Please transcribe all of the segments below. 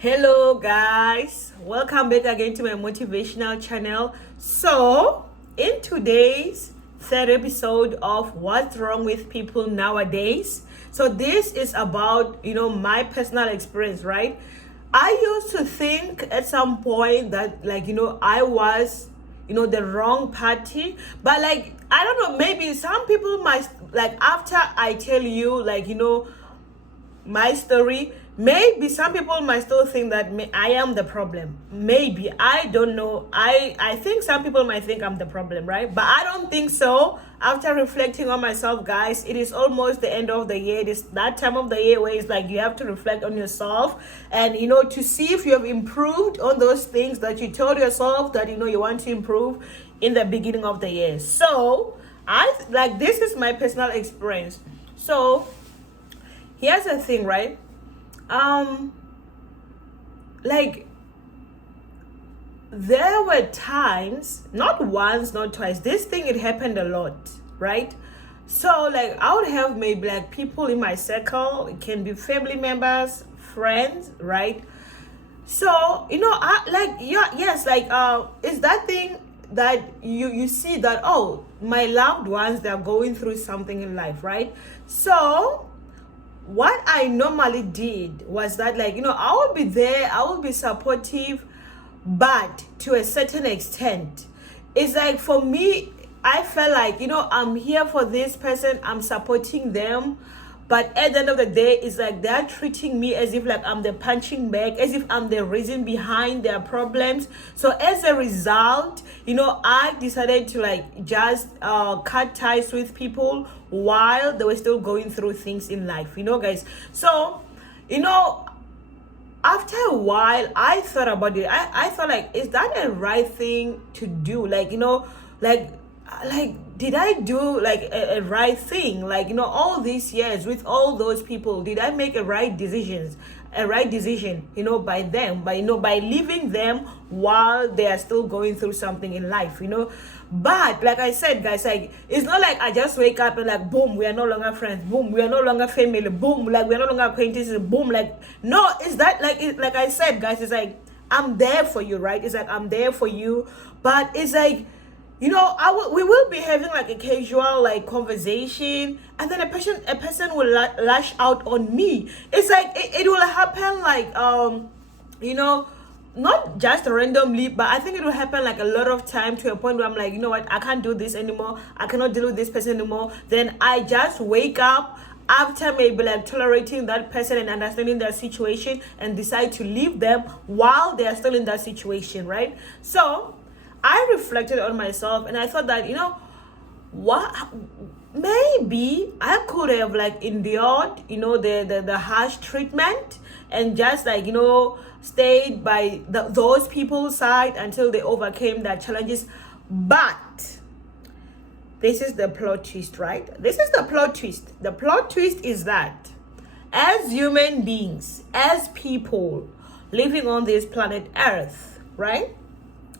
Hello guys, welcome back again to my motivational channel. So in today's third episode of What's Wrong with People Nowadays, so this is about my personal experience, right? I used to think at some point that I was the wrong party, but I don't know, maybe some people might, after I tell you my story, maybe some people might still think that I am the problem. Maybe, I don't know. I think some people might think I'm the problem, right? But I don't think so. After reflecting on myself, guys, it is almost the end of the year. It is that time of the year where it's like you have to reflect on yourself and to see if you have improved on those things that you told yourself that you want to improve in the beginning of the year. So this is my personal experience. So here's the thing, right? There were times, not once, not twice, this thing, it happened a lot, right? So I would have maybe people in my circle, it can be family members, friends, right? So it's that thing that you see that, oh, my loved ones, they're going through something in life, right? So what I normally did was that I would be there, I would be supportive, but to a certain extent. It's for me, I felt I'm here for this person, I'm supporting them, but at the end of the day, it's they're treating me as if I'm the punching bag, as if I'm the reason behind their problems. So as a result, I decided to just cut ties with people while they were still going through things in life, guys. So, after a while, I thought about it. I thought is that a right thing to do? Did I do a right thing? All these years with all those people, did I make a right decision, by them, by leaving them while they are still going through something in life, But like I said, guys, it's not I just wake up and boom, we are no longer friends, boom, we are no longer family, boom, we are no longer acquaintances, boom, no, it's that like I said, guys, it's I'm there for you, right? It's I'm there for you, but it's we will be having a casual conversation, and then a person will lash out on me. It's it will happen not just randomly, but I think it will happen a lot of time, to a point where I'm you know what, I can't do this anymore, I cannot deal with this person anymore. Then I just wake up after maybe tolerating that person and understanding their situation, and decide to leave them while they are still in that situation, right? So I reflected on myself, and I thought that what, maybe I could have endured the harsh treatment, and just stayed by those people's side until they overcame their challenges. But this is the plot twist, right? This is the plot twist. The plot twist is that as human beings, as people living on this planet Earth, right,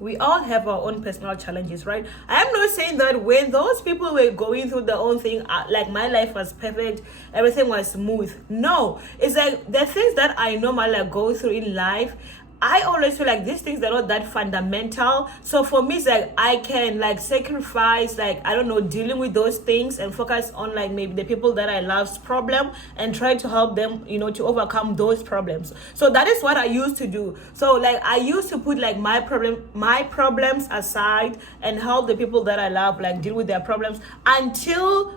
we all have our own personal challenges, right? I'm not saying that when those people were going through their own thing, my life was perfect, everything was smooth. No, it's the things that I normally go through in life, I always feel these things are not that fundamental. So for me, it's I can sacrifice I don't know, dealing with those things, and focus on maybe the people that I love's problem, and try to help them to overcome those problems. So that is what I used to do. So I used to put my problems aside, and help the people that I love deal with their problems, until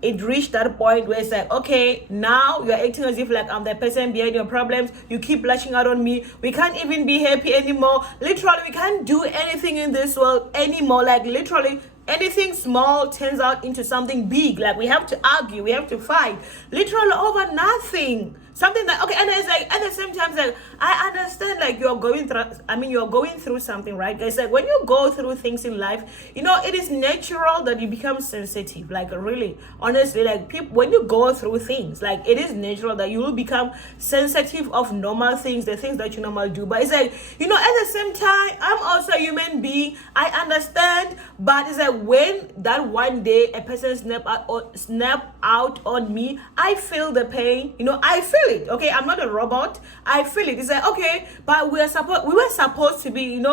it reached that point where it's okay, now you're acting as if I'm the person behind your problems, you keep lashing out on me, we can't even be happy anymore, literally we can't do anything in this world anymore, literally anything small turns out into something big, we have to argue, we have to fight, literally over nothing, something that, okay. And it's at the same time, I understand you're going through something, right, guys? When you go through things in life, it is natural that you become sensitive, really, honestly, people, when you go through things, it is natural that you will become sensitive of normal things, the things that you normally do. But it's at the same time, I'm also a human being, I understand, but it's when that one day a person snap out on me, I feel the pain. I feel it. Okay, I'm not a robot. I feel it. It's like, okay, but we were supposed to be,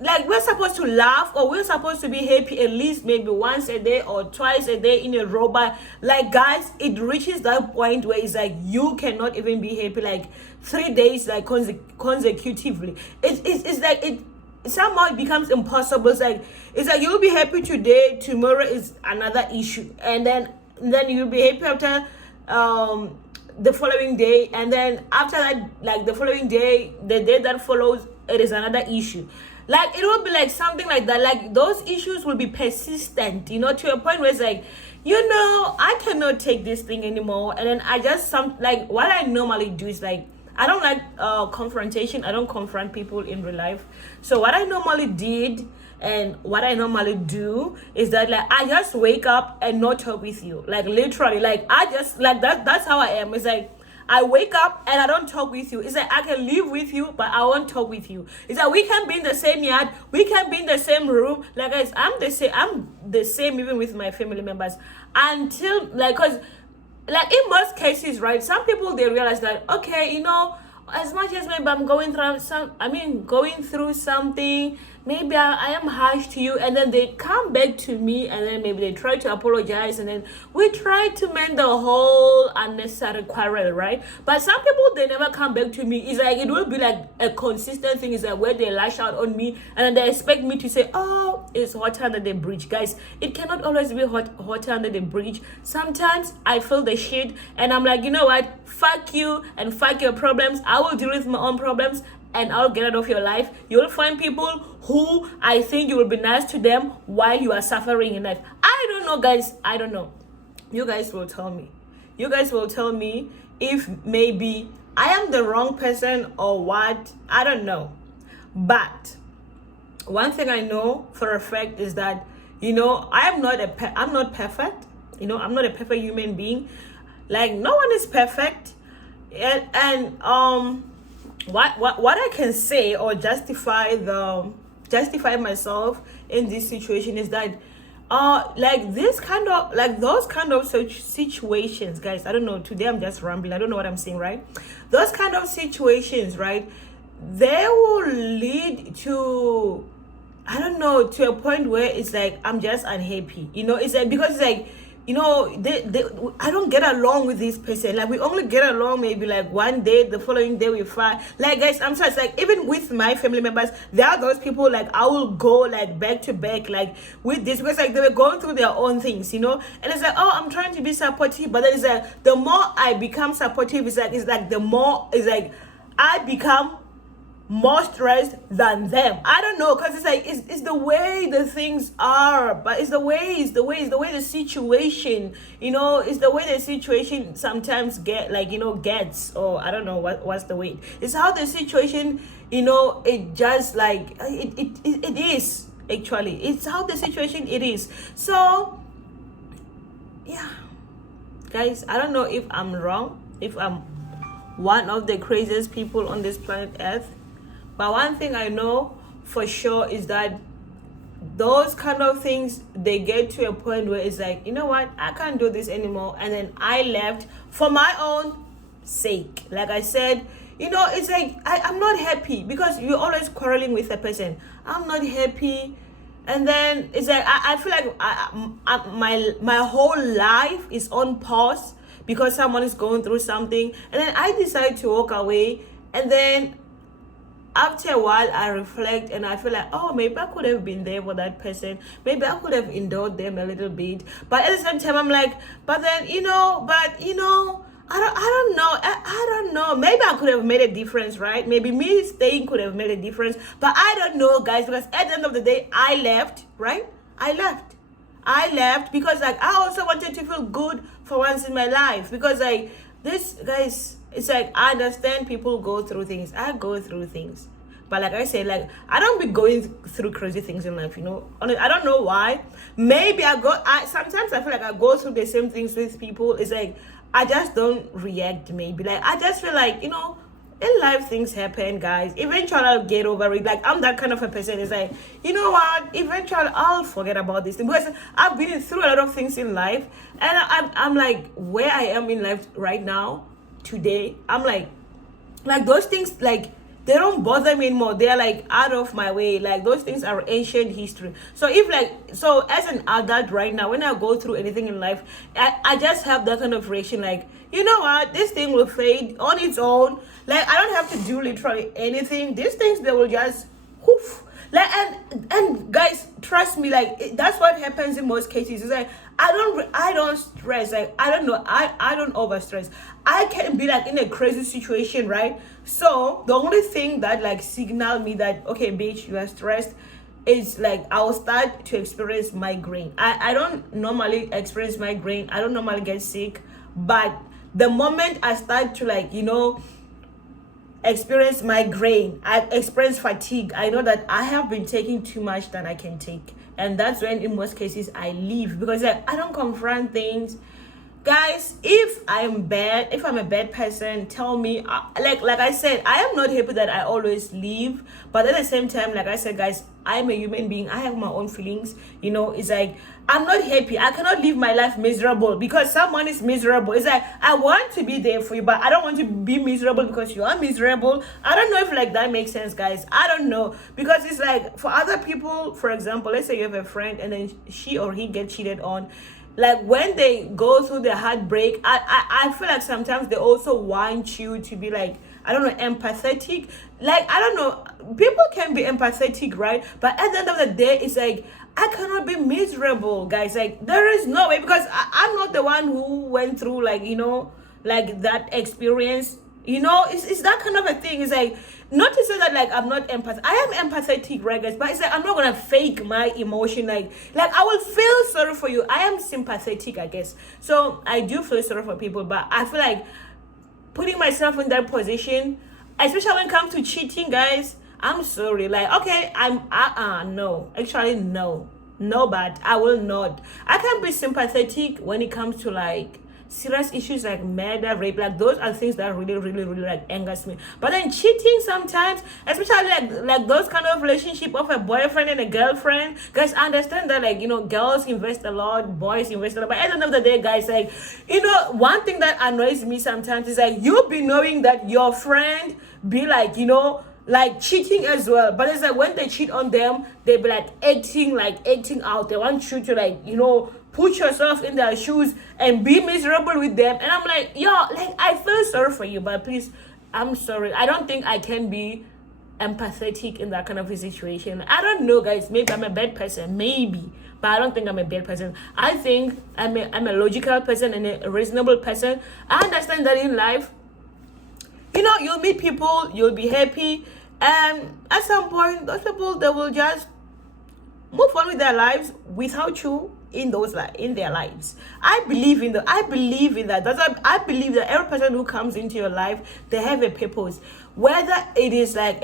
like, we're supposed to laugh, or we're supposed to be happy at least maybe once a day or twice a day in a row. But like, guys, it reaches that point where it's like you cannot even be happy like 3 days like consecutively. It's like it somehow it becomes impossible. It's like you'll be happy today, tomorrow is another issue, and then you'll be happy after the following day, and then after that, like the following day, the day that follows, it is another issue. Like, it will be like something like that. Like, those issues will be persistent, to a point where it's like, I cannot take this thing anymore. And then I just, what I normally do is like, I don't like confrontation. I don't confront people in real life. So what I normally did and what I normally do is that, like, I just wake up and not talk with you. Like, literally, like, I just, like, that's how I am. It's like, I wake up and I don't talk with you. It's like I can live with you, but I won't talk with you. It's like we can be in the same yard, we can be in the same room. Like, guys, I'm the same even with my family members. Until, like, cause like in most cases, right? Some people, they realize that, okay, as much as maybe I'm going through something, maybe I am harsh to you, and then they come back to me, and then maybe they try to apologize, and then we try to mend the whole unnecessary quarrel, right? But some people, they never come back to me. It's like it will be like a consistent thing. Is like where they lash out on me, and then they expect me to say, oh, it's hotter under the bridge. Guys, it cannot always be hotter under the bridge. Sometimes I feel the shit, and I'm like, you know what? Fuck you and fuck your problems. I will deal with my own problems, and I'll get out of your life. You'll find people who I think you will be nice to them while you are suffering in life. I don't know, guys. I don't know. You guys will tell me. You guys will tell me if maybe I am the wrong person or what. I don't know. But one thing I know for a fact is that, I'm not perfect. I'm not a perfect human being. Like, no one is perfect. And what I can say or justify myself in this situation is that like those kind of such situations, guys, I don't know, today I'm just rambling, I don't know what I'm saying, right? Those kind of situations, right, they will lead to, I don't know, to a point where it's like I'm just unhappy. It's like, because it's like, I don't get along with this person. Like, we only get along maybe like one day, the following day we fight. Like, guys, I'm sorry, it's like even with my family members, there are those people like I will go like back to back like with this, because like they were going through their own things, and it's like, oh, I'm trying to be supportive, but then it's like the more I become supportive, it's like the more it's like I become more stressed than them. I don't know, because it's like it's the way the things are, but it's the way the situation, it's the way the situation sometimes gets, or I don't know what's the way. It's how the situation, it just like it is actually. It's how the situation it is. So yeah, guys, I don't know if I'm wrong, if I'm one of the craziest people on this planet Earth. But one thing I know for sure is that those kind of things, they get to a point where it's like, you know what, I can't do this anymore. And then I left for my own sake. Like I said, it's like I'm not happy because you're always quarreling with a person. I'm not happy. And then it's like I feel like my whole life is on pause because someone is going through something. And then I decide to walk away. And then after a while, I reflect and I feel like, oh, maybe I could have been there for that person. Maybe I could have indulged them a little bit. But at the same time, I'm like, but then, I don't know. I don't know. Maybe I could have made a difference, right? Maybe me staying could have made a difference. But I don't know, guys, because at the end of the day, I left, right? I left because, like, I also wanted to feel good for once in my life. Because, like, this, guys, it's like, I understand people go through things. I go through things. But like I said, like, I don't be going through crazy things in life, I don't know why. Maybe sometimes I feel like I go through the same things with people. It's like, I just don't react, maybe. Like, I just feel like, in life things happen, guys. Eventually I'll get over it. Like, I'm that kind of a person. It's like, you know what, eventually I'll forget about this thing, because I've been through a lot of things in life, and I'm like, where I am in life right now today, I'm like those things, like, they don't bother me anymore. They're like out of my way. Like, those things are ancient history. So if, like, so as an adult right now, when I go through anything in life, I just have that kind of reaction, like, you know what, this thing will fade on its own. Like, I don't have to do literally anything. These things, they will just poof. Like, and guys, trust me, like, that's what happens in most cases. It's like, I don't stress. Like, I don't know, I don't over stress. I can be like in a crazy situation, right? So the only thing that like signal me that, okay, bitch, you are stressed, is like I'll start to experience migraine. I don't normally experience migraine. I don't normally get sick, but the moment I start to, like, experience migraine, I experience fatigue, I know that I have been taking too much than I can take. And that's when in most cases I leave, because like, I don't confront things. Guys, if I'm a bad person, tell me. Like I said, I am not happy that I always leave, but at the same time, like I said, guys, I'm a human being. I have my own feelings. It's like, I'm not happy. I cannot live my life miserable because someone is miserable. It's like, I want to be there for you, but I don't want to be miserable because you are miserable. I don't know if like that makes sense, guys. I don't know, because it's like, for other people, for example, let's say you have a friend and then she or he get cheated on. Like, when they go through the heartbreak, I feel like sometimes they also want you to be like, I don't know, empathetic. Like, I don't know, people can be empathetic, right? But at the end of the day, it's like, I cannot be miserable, guys. Like, there is no way, because I'm not the one who went through, like, like that experience. It's that kind of a thing. It's like, not to say that like I'm not empathetic. I am empathetic, right, guys? But it's like, I'm not gonna fake my emotion. Like I will feel sorry for you. I am sympathetic, I guess. So I do feel sorry for people, but I feel like putting myself in that position, especially when it comes to cheating, guys, I'm sorry. Like, okay, no. Actually, no. No, but I will not. I can be sympathetic when it comes to like serious issues like murder, rape. Like, those are things that really, really, really like angers me. But then cheating sometimes, especially like those kind of relationship of a boyfriend and a girlfriend, guys, I understand that like, girls invest a lot, boys invest a lot, but at the end of the day, guys, like, one thing that annoys me sometimes is like, you be knowing that your friend be like, like cheating as well, but it's like when they cheat on them, they be like acting out. They want you to like, put yourself in their shoes and be miserable with them. And I'm like, yo, like, I feel sorry for you, but please, I'm sorry, I don't think I can be empathetic in that kind of a situation. I don't know, guys, maybe I'm a bad person, maybe, but I don't think I'm a bad person. I think I'm a logical person and a reasonable person. I understand that in life, you'll meet people, you'll be happy, and at some point, those people, they will just move on with their lives without you in their lives. I believe in that. I believe that every person who comes into your life, they have a purpose. Whether it is like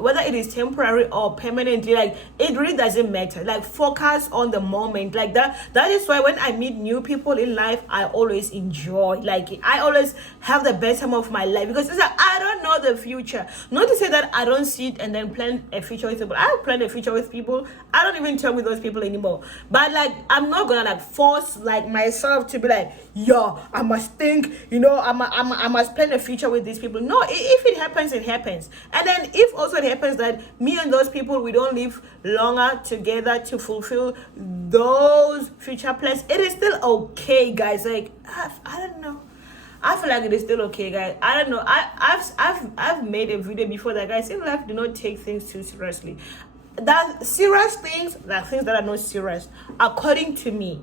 whether it is temporary or permanently, like, it really doesn't matter. Like, focus on the moment. Like that is why when I meet new people in life, I always enjoy. Like, I always have the best time of my life, because it's like, I don't know the future. Not to say that I don't see it and then plan a future with people. I have planned a future with people. I don't even talk with those people anymore. But like, I'm not gonna like force like myself to be like, yo, I must think, I must plan a future with these people. No, if it happens, it happens. And then if also it happens that me and those people, we don't live longer together to fulfill those future plans, it is still okay, guys. Like, I don't know, I feel like it is still okay, guys. I don't know, I've made a video before that, guys, in life, do not take things too seriously. That serious things, that things that are not serious, according to me,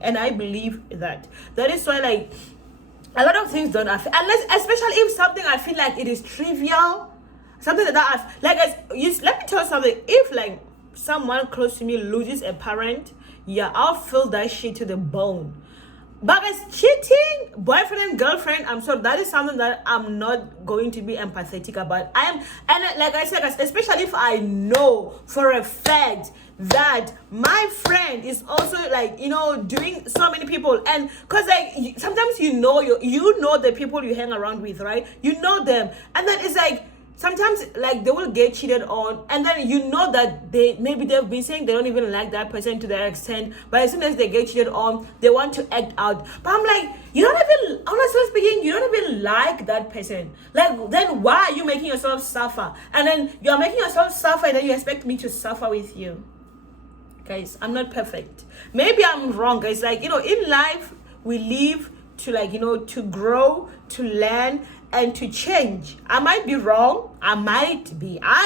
and I believe that is why, like, a lot of things don't affect, unless, especially if something I feel like it is trivial, something that let me tell you something. If like someone close to me loses a parent, yeah, I'll feel that shit to the bone. But guys, cheating, boyfriend and girlfriend, I'm sorry, that is something that I'm not going to be empathetic about. I am, and like I said, guys, especially if I know for a fact that my friend is also like, doing so many people, and because like sometimes you know the people you hang around with, right? You know them, and then it's like sometimes like they will get cheated on, and then you know that they've been saying they don't even like that person to their extent, but as soon as they get cheated on, they want to act out. But I'm like, you don't even, honestly speaking, you don't even like that person. Like, then why are you making yourself suffer? And then you're making yourself suffer, and then you expect me to suffer with you. Guys, I'm not perfect. Maybe I'm wrong, guys. Like, in life we live to, like, to grow, to learn, and to change. I might be wrong. I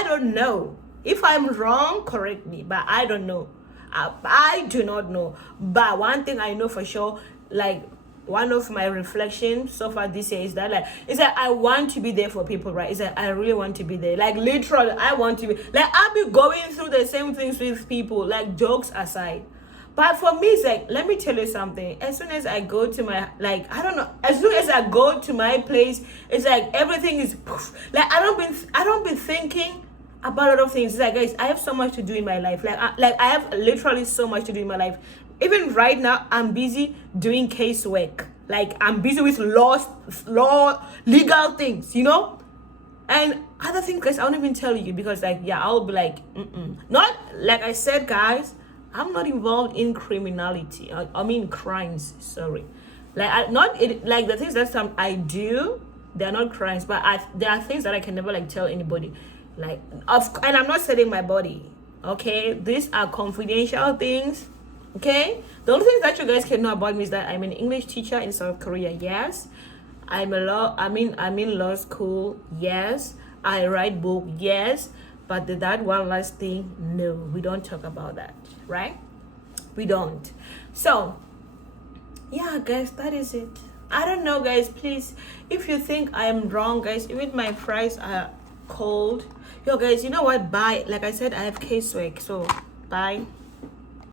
don't know. If I'm wrong, correct me, but I don't know. I do not know. But one thing I know for sure, like, one of my reflections so far this year is that, like, I want to be there for people, right? It's like I really want to be there. Like, literally, I want to be, like, I'll be going through the same things with people, like, jokes aside. But for me, it's like, let me tell you something. As soon as I go to my, like, I don't know, as soon as I go to my place, it's like everything is poof. Like, I don't be thinking about a lot of things. It's like, guys, I have so much to do in my life. Like, I have literally so much to do in my life. Even right now, I'm busy doing casework. Like, I'm busy with legal things, and other things, guys, I won't even tell you, because, like, yeah, I'll be like, not, like I said, guys, I'm not involved in criminality. I mean crimes. Sorry, like like the things that I do, they're not crimes, but there are things that I can never, like, tell anybody. Like, and I'm not selling my body. Okay, these are confidential things. Okay, the only things that you guys can know about me is that I'm an English teacher in South Korea. Yes, I'm in law school. Yes, I write book. Yes. But that one last thing, no, we don't talk about that, right? We don't. So, yeah, guys, that is it. I don't know, guys. Please, if you think I am wrong, guys, even my fries are cold. Yo, guys, you know what? Bye. Like I said, I have casework. So, bye.